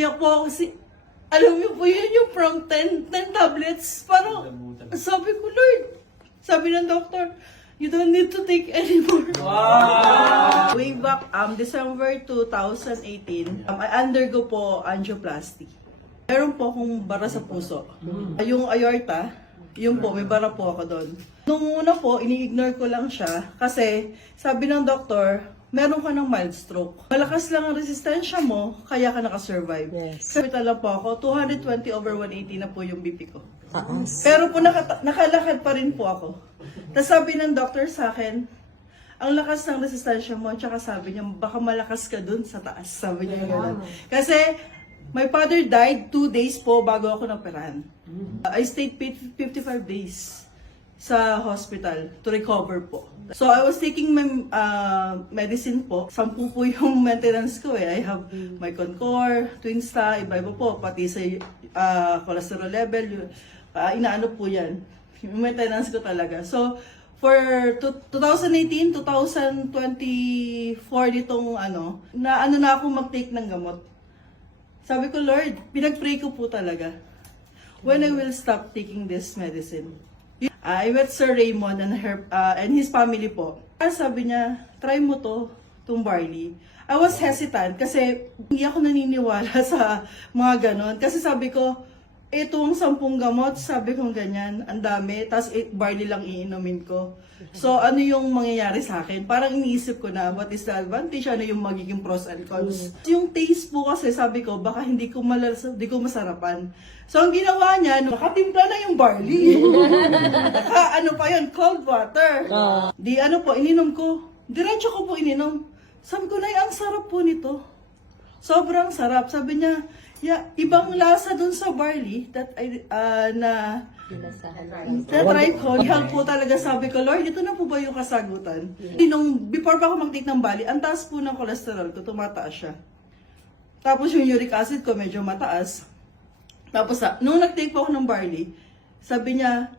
umiyak po ako kasi, alam niyo po yun yung from 10 tablets. Parang, sabi ko, Lord, sabi ng doctor, you don't need to take anymore. Wow! Way back, December 2018, I undergo po angioplasty. Meron po akong bara sa puso. Yung aorta, yun po, may bara po ako doon. Nung una po, ini-ignore ko lang siya kasi sabi ng doktor, meron ka ng mild stroke. Malakas lang ang resistensya mo, kaya ka nakasurvive. Yes. Sa hospital lang po ako, 220/180 na po yung BP ko. Taas. Pero po nakalakad pa rin po ako. Tapos sabi ng doctor sa akin, ang lakas ng resistensya mo, tsaka sabi niya, baka malakas ka dun sa taas. Sabi niya gano'n. Kasi my father died 2 days po bago ako naperahan. I stayed 55 days sa hospital to recover po. So I was taking my medicine po. 10 po yung maintenance ko eh. I have my Concor, Twinsta, iba-iba po. Pati sa cholesterol level, inaano po yan. Yung maintenance ko talaga. So for 2018, 2024 ditong na ako mag-take ng gamot. Sabi ko, Lord, pinag-pray ko po talaga. When I will stop taking this medicine. I met Sir Raymond and his family po. Sabi niya, try mo itong barley. I was hesitant kasi hindi ako naniniwala sa mga ganon. Kasi sabi ko, ito ang 10 gamot, sabi ko ganyan, ang dami, tapos barley lang iinumin ko. So ano yung mangyayari sa akin? Parang iniisip ko na, what is the advantage? Ano yung magiging pros and cons? Yung taste po kasi, sabi ko, baka hindi ko masarapan. So ang ginawa niya, nakatimpla na yung barley. Ano pa yun, cold water. Di ininom ko. Diretso ko po ininom. Sabi ko, Nay, ang sarap po nito. Sobrang sarap. Sabi niya, ibang lasa dun sa barley that try ko. Ihang po talaga sabi ko, Lord, ito na po ba yung kasagutan? Before pa ako mag-take ng barley, ang taas po ng cholesterol ko, tumataas siya. Tapos yung uric acid ko medyo mataas. Tapos nung nag-take po ako ng barley, sabi niya,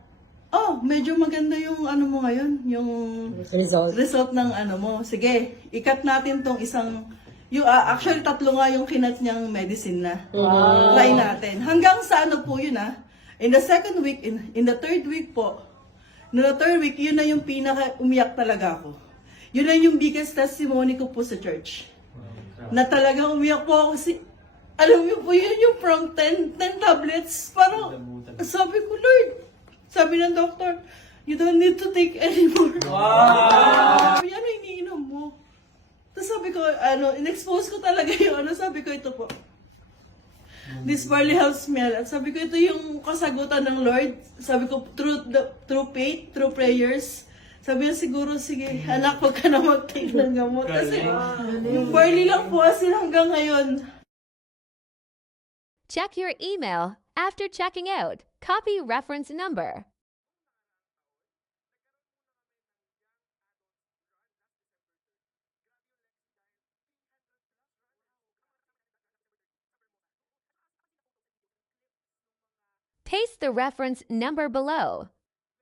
medyo maganda yung mo ngayon, yung result ng mo. Sige, ikat natin tong isang, actually 3 nga yung kinat niyang medicine na. Wow. Try natin. Hanggang sa po yun In the second week, in the third week po, no the third week, yun na yung pinaka-umiyak talaga ako. Yun na yung biggest testimony ko po sa church. Na talagang umiyak po ako kasi, alam niyo po yun yung from 10 tablets. Parang, sabi ko, Lord, sabi ng doctor, you don't need to take anymore. Wow! Ano iniinom mo? Tapos sabi ko, in-expose ko talaga yung sabi ko, ito po. This barley helps me. At sabi ko, ito yung kasagutan ng Lord. Sabi ko, through faith, through prayers. Sabi niya, siguro, sige, anak, huwag ka na mag-take ng gamot. Kasi yung barley lang po asin hanggang ngayon. Check your email after checking out. Copy reference number. Paste the reference number below.